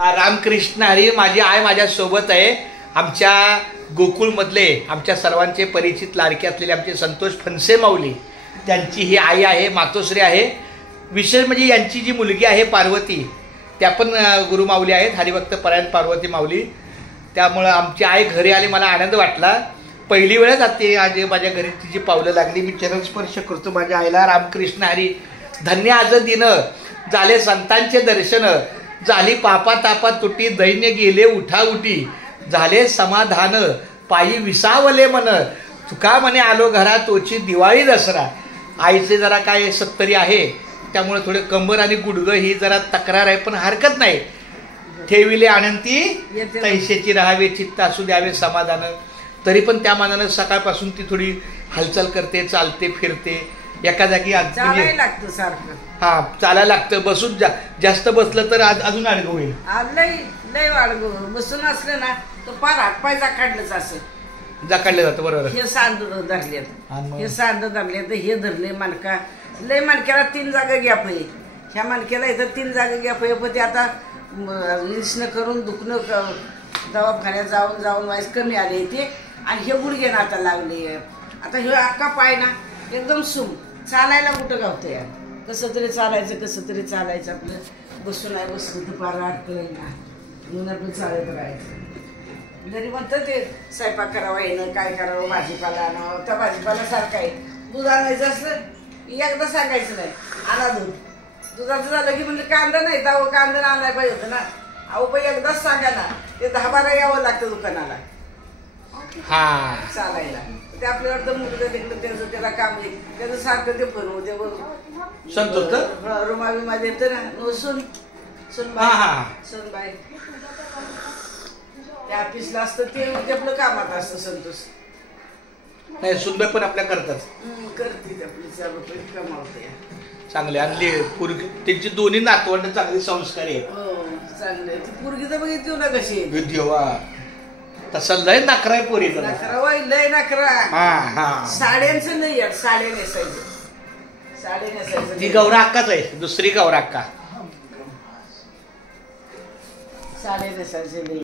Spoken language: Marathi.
रामकृष्ण हरी. माझी आई माझ्या सोबत आहे. आमच्या गोकुळमधले आमच्या सर्वांचे परिचित लाडके असलेले आमचे संतोष फणसे माऊली, त्यांची ही आई आहे, मातोश्री आहे. विशेष म्हणजे यांची जी मुलगी आहे पार्वती, त्या पण गुरुमाऊली आहेत, हरिभक्त परायण पार्वती माऊली. त्यामुळं आमची आई घरी आली, मला आनंद वाटला. पहिली वेळच आते आज माझ्या घरी तिची पावलं लागली. मी चरणस्पर्श करतो माझ्या आईला. रामकृष्ण हरी. धन्य आज दिन झाले संतांचे दर्शन, झाली पापा तापा तुटी, दैन्य गेले उठा उठी, झाले समाधान पायी विसावले मन, तुका म्हणे आलो घरा तोची दिवाळी दसरा. आईचे जरा काय 70 आहे, त्यामुळे थोडे कंबर आणि गुडघं ही जरा तक्रार आहे, पण हरकत नाही. ठेविले आनंती तैसेची राहावे, चित्त असू द्यावे समाधान. तरी पण त्या मानानं सकाळपासून ती थोडी हालचाल करते, चालते, फिरते. एका जागी चालायला लागतं सारखं. हा, चालायला लागतं. बसून जास्त बसलं तर अजून अडगं होईल. लय लय वाढगं बसून असलं ना तर पार हातपाय जाकाडलंच असं जाकाडलं जातं. बरोबर. हे सांड धरलेत, हे सांड धरलेत, हे धरले मणका. लय मणक्याला 3 जागा गॅप आहे. ह्या मणक्याला इथं 3 जागा गॅप आहे. पण ते आता इंजेक्शन करून दुखणं दवाखान्यात जाऊन जाऊन वाईस कमी आले ते. आणि हे गुडघे ना आता लागले. आता हे अख्खा पाय ना एकदम सुम. चालायला कुठं गावतं यार. कसं तरी चालायचं, कसं तरी चालायचं. आपलं बसून आहे, बसून तर पार अडकलं ना म्हणून आपण चालत राहायचं. जरी म्हणतं ते स्वयंपाक करावा, येणं काय करावं, भाजीपाला आणावं. त्या भाजीपाला सारखं आहे. दूध आणायचं असलं एकदा सांगायचं नाही, आणा दूध. दुधाचं झालं की म्हणजे कांदा नाही तर कांदा आणायला पाहिजे होतं ना. अहो पण एकदाच सांगा ना. ते 10-12 यावं लागतं दुकानाला हा चालायला. ते आपल्याला मुलगा तिकडं त्याचं त्याला काम आहे, त्याचं सारखं ते बनवू ते रुमा बिमा देतं ना. सुनबाई त्या ऑफिसला असतं ते आपलं कामात असतं. संतोष नाही, सुनबाई पण आपल्या करतात, करते आपली कमावते चांगले. आणि त्यांची दोन्ही नातवंड चांगली संस्कारी आहेत. हो चांगले. ती पोरगी तर बघितली ना कशी देवा. तसं लय नखरा आहे पोरीचा. नखरा लय नखरा. साड्यांचं नाही यार, साड्या नेसायचं, साड्या नेसायचं. ती गौरा अक्काच आहे, दुसरी गौरा अक्का. साड्या नेसायचं नाही.